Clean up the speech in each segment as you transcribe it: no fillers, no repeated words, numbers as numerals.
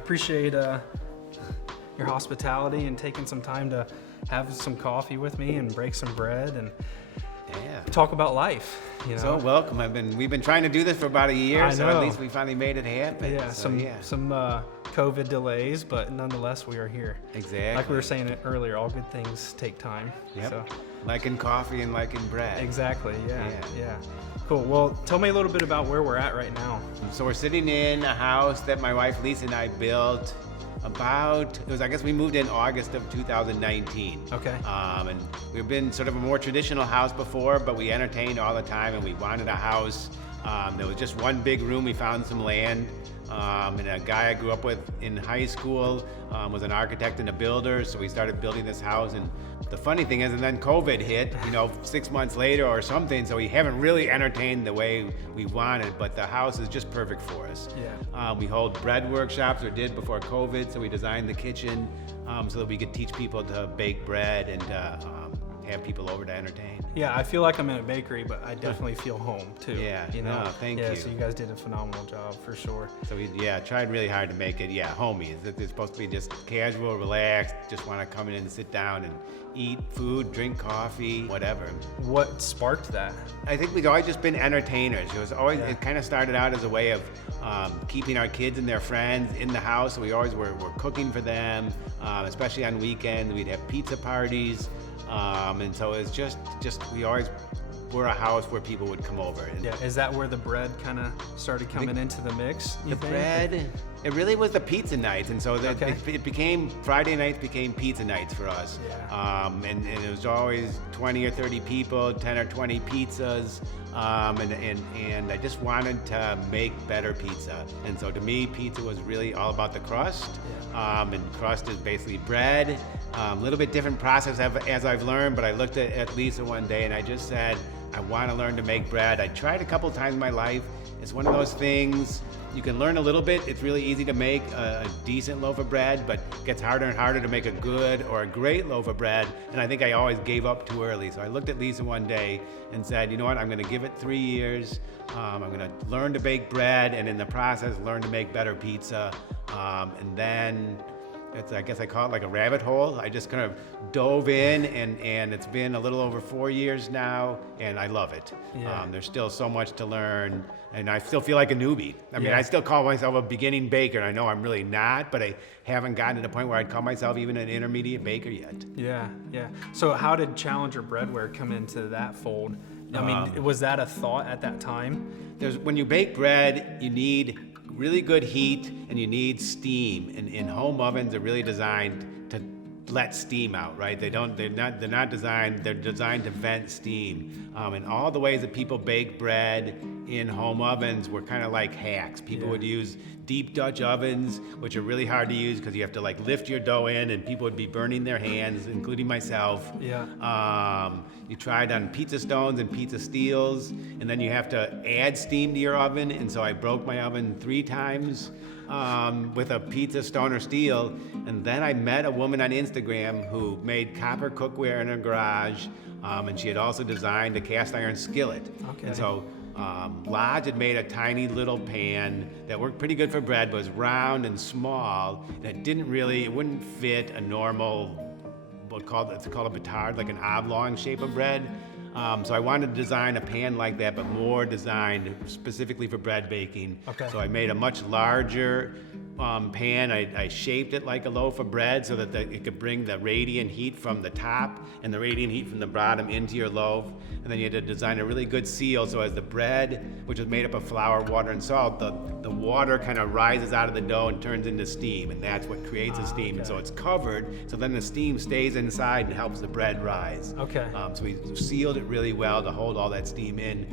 appreciate your hospitality and taking some time to have some coffee with me and break some bread and talk about life. You know? So welcome. We've been trying to do this for about a year, so at least we finally made it happen. Yeah, some COVID delays, but nonetheless we are here. Exactly. Like we were saying earlier, all good things take time. Yep. So. Like in coffee and like in bread. Exactly. Yeah. Cool. Well, tell me a little bit about where we're at right now. So we're sitting in a house that my wife Lisa and I built I guess we moved in August of 2019. Okay. And we've been sort of a more traditional house before, but we entertained all the time and we wanted a house. There was just one big room. We found some land. And a guy I grew up with in high school was an architect and a builder, so we started building this house. And the funny thing is, and then COVID hit, 6 months later or something, so we haven't really entertained the way we wanted, but the house is just perfect for us. Yeah. We hold bread workshops, or did before COVID, so we designed the kitchen so that we could teach people to bake bread and have people over to entertain. Yeah, I feel like I'm in a bakery, but I definitely feel home too. Yeah, thank you. Yeah, so you guys did a phenomenal job for sure. So we tried really hard to make it, homey. It's supposed to be just casual, relaxed, just want to come in and sit down and eat food, drink coffee, whatever. What sparked that? I think we've always just been entertainers. It kind of started out as a way of keeping our kids and their friends in the house. So we always were cooking for them, especially on weekends. We'd have pizza parties. And so it's just we always were a house where people would come over. And is that where the bread kind of started coming into the mix? Bread, it really was the pizza nights, and so it became, Friday nights became pizza nights for us. Yeah. And it was always 20 or 30 people, 10 or 20 pizzas. And I just wanted to make better pizza. And so to me, pizza was really all about the crust. Yeah. And crust is basically bread. A little bit different process as I've learned, but I looked at Lisa one day and I just said, I want to learn to make bread. I tried a couple times in my life. It's one of those things, you can learn a little bit. It's really easy to make a decent loaf of bread, but it gets harder and harder to make a good or a great loaf of bread. And I think I always gave up too early. So I looked at Lisa one day and said, you know what, I'm going to give it 3 years. I'm going to learn to bake bread, and in the process, learn to make better pizza. And then I guess I call it like a rabbit hole. I just kind of dove in, and it's been a little over 4 years now, and I love it. Yeah. There's still so much to learn, and I still feel like a newbie. I mean, I still call myself a beginning baker, and I know I'm really not, but I haven't gotten to the point where I'd call myself even an intermediate baker yet. Yeah. So how did Challenger Breadware come into that fold? I mean, was that a thought at that time? When you bake bread, you need really good heat and you need steam, and home ovens are really designed to let steam out, right? They're designed to vent steam. And all the ways that people bake bread in home ovens were kind of like hacks. People would use deep Dutch ovens, which are really hard to use because you have to like lift your dough in, and people would be burning their hands, including myself. Yeah. You tried on pizza stones and pizza steels, and then you have to add steam to your oven. And so I broke my oven 3 times with a pizza stone or steel. And then I met a woman on Instagram who made copper cookware in her garage, and she had also designed a cast iron skillet. Okay. And so Lodge had made a tiny little pan that worked pretty good for bread, but was round and small, and it wouldn't fit a normal, it's called a batard, like an oblong shape of bread. So I wanted to design a pan like that, but more designed specifically for bread baking. Okay. So I made a much larger pan. I shaped it like a loaf of bread so that it could bring the radiant heat from the top and the radiant heat from the bottom into your loaf. And then you had to design a really good seal, so as the bread, which was made up of flour, water, and salt, the water kind of rises out of the dough and turns into steam, and that's what creates the steam. Okay. And so it's covered, so then the steam stays inside and helps the bread rise. Okay. So we sealed it really well to hold all that steam in.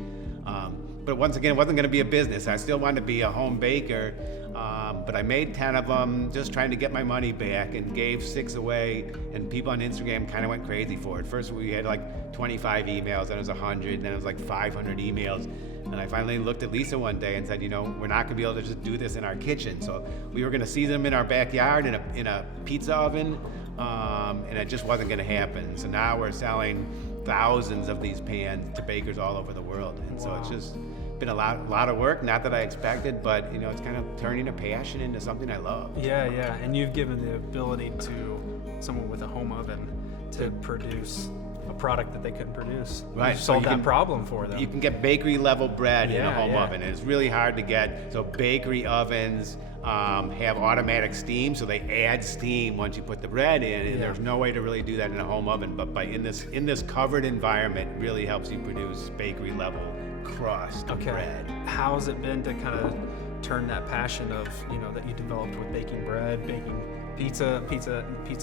But once again, it wasn't going to be a business. I still wanted to be a home baker, but I made 10 of them just trying to get my money back, and gave 6 away, and people on Instagram kind of went crazy for it. First we had like 25 emails, then it was 100, then it was like 500 emails. And I finally looked at Lisa one day and said, we're not going to be able to just do this in our kitchen. So we were going to season them in our backyard in a pizza oven, and it just wasn't going to happen. So now we're selling thousands of these pans to bakers all over the world. And so it's just been a lot of work, not that I expected, but you know, it's kind of turning a passion into something I love. Yeah, and you've given the ability to someone with a home oven to produce a product that they couldn't produce. Right. You solved that problem for them. You can get bakery level bread in a home yeah. oven, and it's really hard to get. So bakery ovens have automatic steam, so they add steam once you put the bread in, and there's no way to really do that in a home oven. But in this covered environment, it really helps you produce bakery level crust of bread. How has it been to kind of turn that passion of, you know, that you developed with baking bread, baking pizza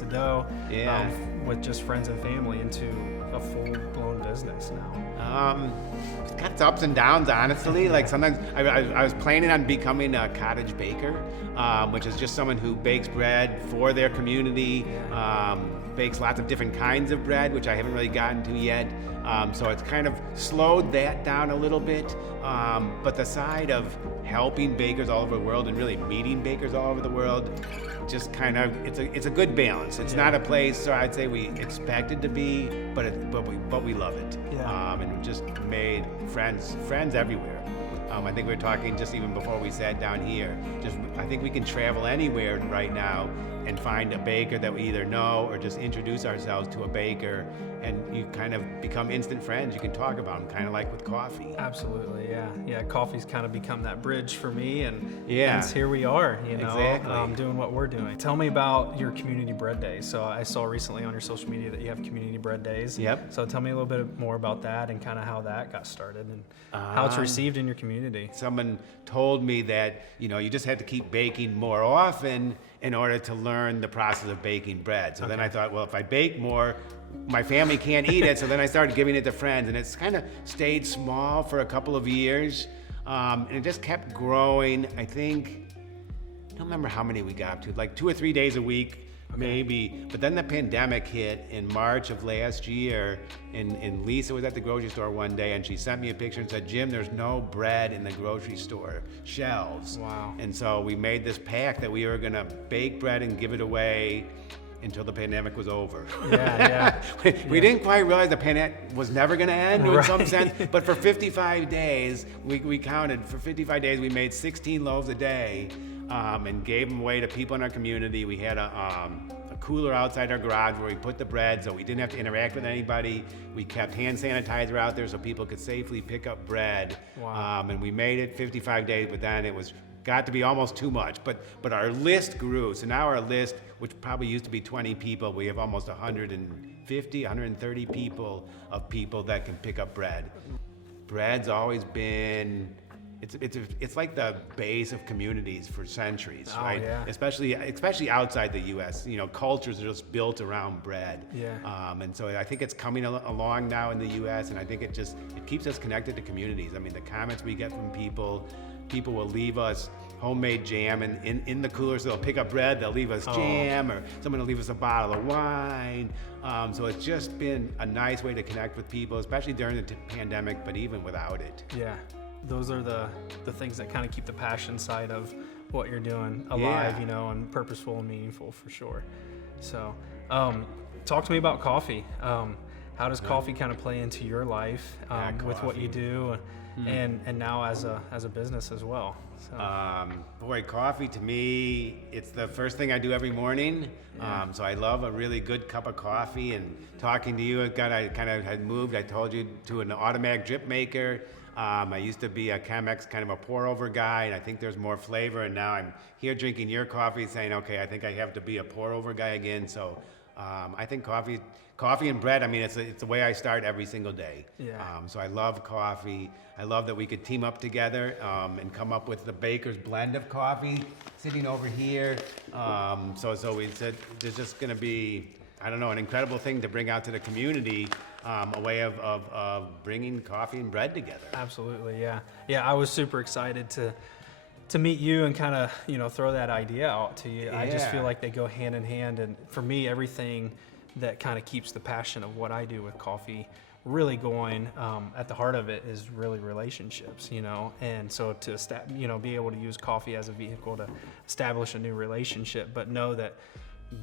dough, with just friends and family into a full-blown business now? It's got its ups and downs, honestly. Like sometimes I was planning on becoming a cottage baker, which is just someone who bakes bread for their community, bakes lots of different kinds of bread, which I haven't really gotten to yet. So it's kind of slowed that down a little bit. But the side of helping bakers all over the world and really meeting bakers all over the world, just kind of, it's a good balance. It's not a place I'd say we expected to be, but we love it. And we've just made friends everywhere. I think we were talking just even before we sat down here. I think we can travel anywhere right now and find a baker that we either know or just introduce ourselves to a baker, and you kind of become instant friends. You can talk about them, kind of like with coffee. Absolutely, yeah. Coffee's kind of become that bridge for me, and here we are, you know, doing what we're doing. Tell me about your community bread days. So I saw recently on your social media that you have community bread days. Yep. So tell me a little bit more about that and kind of how that got started and how it's received in your community. Someone told me that, you know, you just had to keep baking more often in order to learn the process of baking bread. So then I thought, well, if I bake more, my family can't eat it. So then I started giving it to friends, and it's kind of stayed small for a couple of years. And it just kept growing. I don't remember how many we got up to, like 2 or 3 days a week, maybe. But then the pandemic hit in March of last year, and Lisa was at the grocery store one day, and she sent me a picture and said, "Jim, there's no bread in the grocery store shelves." Wow. And so we made this pact that we were gonna bake bread and give it away until the pandemic was over. We didn't quite realize the pandemic was never going to end in some sense, but for 55 days, we counted, for 55 days we made 16 loaves a day and gave them away to people in our community. We had a cooler outside our garage where we put the bread so we didn't have to interact with anybody. We kept hand sanitizer out there so people could safely pick up bread. Wow. And we made it 55 days, but then it got to be almost too much, but our list grew. So now our list, which probably used to be 20 people, we have almost 150, 130 people that can pick up bread. Bread's always been, it's like the base of communities for centuries, right? Yeah. Especially outside the U.S. You know, cultures are just built around bread. And so I think it's coming along now in the U.S., and I think it keeps us connected to communities. I mean, the comments we get from people will leave us homemade jam in the cooler, so they'll pick up bread, they'll leave us jam, or someone will leave us a bottle of wine. So it's just been a nice way to connect with people, especially during the pandemic, but even without it. Yeah, those are the things that kind of keep the passion side of what you're doing alive, you know, and purposeful and meaningful for sure. So talk to me about coffee. How does coffee kind of play into your life with what you do? And now as a business as well. So. Boy, coffee to me, it's the first thing I do every morning. So I love a really good cup of coffee. And talking to you, I kind of had moved, I told you, to an automatic drip maker. I used to be a Chemex kind of a pour over guy, and I think there's more flavor. And now I'm here drinking your coffee saying, okay, I think I have to be a pour over guy again. So I think coffee and bread, I mean, it's the way I start every single day. So I love coffee. I love that we could team up together and come up with the baker's blend of coffee sitting over here. So we said there's just going to be, I don't know, an incredible thing to bring out to the community, a way of bringing coffee and bread together. Absolutely, yeah. I was super excited to meet you and kind of, you know, throw that idea out to you. I just feel like they go hand in hand, and for me, everything that kind of keeps the passion of what I do with coffee really going at the heart of it is really relationships, you know. And so to be able to use coffee as a vehicle to establish a new relationship, but know that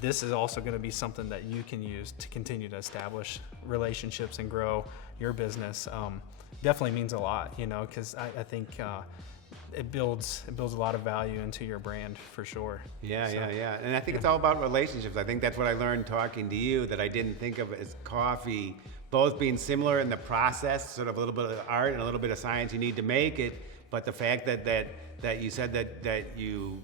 this is also going to be something that you can use to continue to establish relationships and grow your business. Definitely means a lot, you know, because I think it builds a lot of value into your brand for sure. Yeah. And I think it's all about relationships. I think that's what I learned talking to you, that I didn't think of as coffee, both being similar in the process, sort of a little bit of art and a little bit of science you need to make it, but the fact that you said that you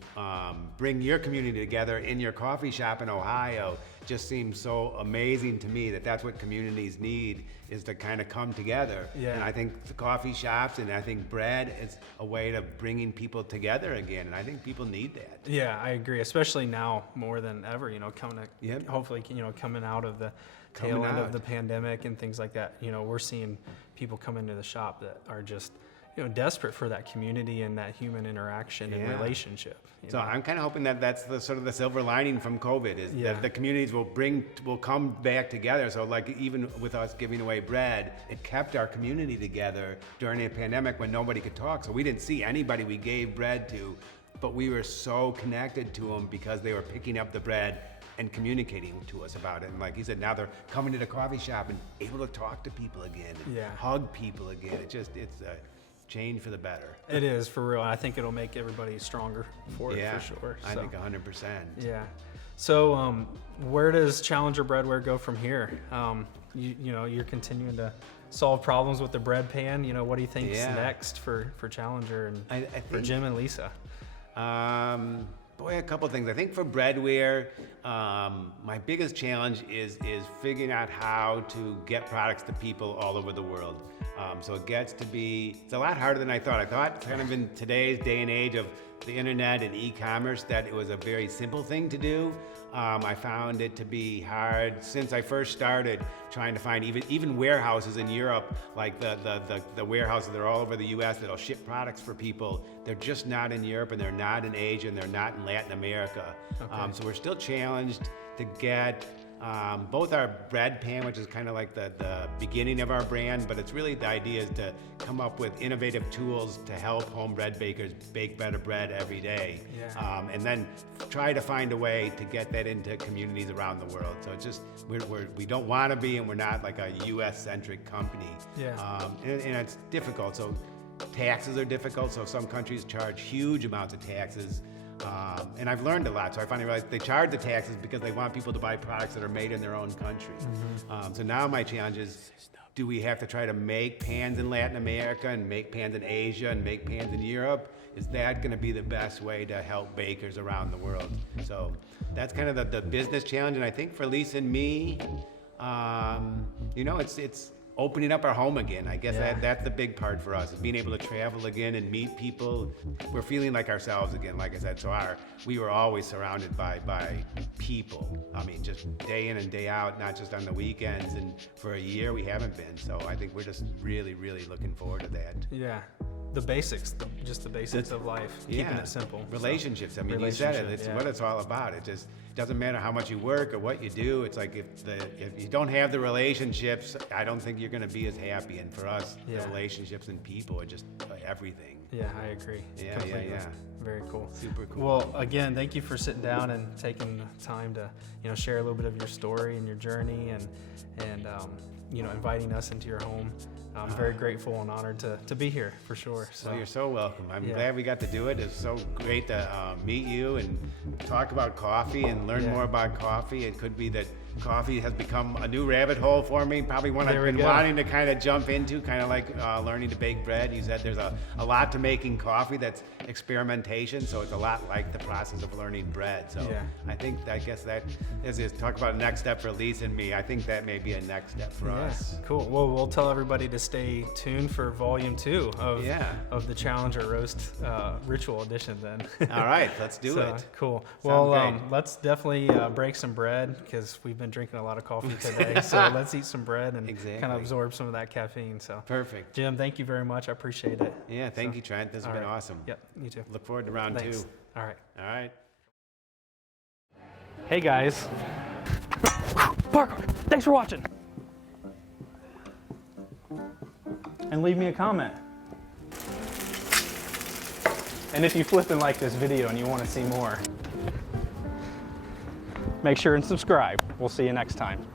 bring your community together in your coffee shop in Ohio just seems so amazing to me, that that's what communities need, is to kind of come together. Yeah. And I think the coffee shops and I think bread is a way to bringing people together again, and I think people need that. Yeah, I agree, especially now more than ever, you know, hopefully, you know, coming out of the tail end of the pandemic and things like that, you know, we're seeing people come into the shop that are just, you know, desperate for that community and that human interaction and relationship. So I'm kind of hoping that that's the sort of the silver lining from COVID, is that the communities will come back together. So like even with us giving away bread, it kept our community together during a pandemic when nobody could talk. So we didn't see anybody we gave bread to, but we were so connected to them because they were picking up the bread and communicating to us about it. And like he said, now they're coming to the coffee shop and able to talk to people again and hug people again. It's a change for the better. It is, for real. I think it'll make everybody stronger for it, for sure. I think 100%. Yeah. So where does Challenger Breadware go from here? You know, you're continuing to solve problems with the bread pan. You know, what do you think is next for Challenger and I think, for Jim and Lisa? Boy, a couple things. I think for breadware, my biggest challenge is figuring out how to get products to people all over the world. So it's a lot harder than I thought. I thought kind of in today's day and age of the internet and e-commerce that it was a very simple thing to do. I found it to be hard since I first started trying to find even warehouses in Europe, like the warehouses that are all over the US that'll ship products for people. They're just not in Europe, and they're not in Asia, and they're not in Latin America. Okay. So we're still challenged to get both our bread pan, which is kind of like the beginning of our brand, but it's really the idea is to come up with innovative tools to help home bread bakers bake better bread every day. And then try to find a way to get that into communities around the world. So it's just, we don't want to be, and we're not like a US-centric company. And it's difficult. So taxes are difficult. So some countries charge huge amounts of taxes. And I've learned a lot, so I finally realized they charge the taxes because they want people to buy products that are made in their own country. So now my challenge is, do we have to try to make pans in Latin America and make pans in Asia and make pans in Europe? Is that going to be the best way to help bakers around the world? So that's kind of the business challenge. And I think for Lisa and me, you know, it's opening up our home again. I guess that's the big part for us, is being able to travel again and meet people. We're feeling like ourselves again, like I said. So we were always surrounded by people. I mean, just day in and day out, not just on the weekends. And for a year, we haven't been. So I think we're just really, really looking forward to that. Yeah. The basics, just the basics of life, keeping it simple. Relationships. So. I mean, you said it. It's what it's all about. It just doesn't matter how much you work or what you do. It's like if you don't have the relationships, I don't think you're going to be as happy. And for us, the relationships and people are just everything. Yeah, I agree. Yeah. Very cool. Super cool. Well, again, thank you for sitting down and taking the time to, you know, share a little bit of your story and your journey, and you know, inviting us into your home. I'm very grateful and honored to be here, for sure. So you're so welcome. I'm glad we got to do it. It's so great to meet you and talk about coffee and learn more about coffee. It could be that coffee has become a new rabbit hole for me, probably one I've been wanting to kind of jump into, kind of like learning to bake bread. You said there's a lot to making coffee that's experimentation, so it's a lot like the process of learning bread. So I guess that is talk about a next step for Lisa and me. I think that may be a next step for us. Cool. Well, we'll tell everybody to stay tuned for volume 2 of the Challenger Roast Ritual Edition then. All right, let's do it. Cool. Well, let's definitely break some bread, because we've been drinking a lot of coffee today. So let's eat some bread and kind of absorb some of that caffeine. So perfect. Jim, thank you very much. I appreciate it. Yeah, thank you, Trent. This has been awesome. Yep, you too. Look forward to round 2. All right. Hey guys. Parkour. Thanks for watching. And leave me a comment. And if you flip and like this video and you want to see more. make sure and subscribe. We'll see you next time.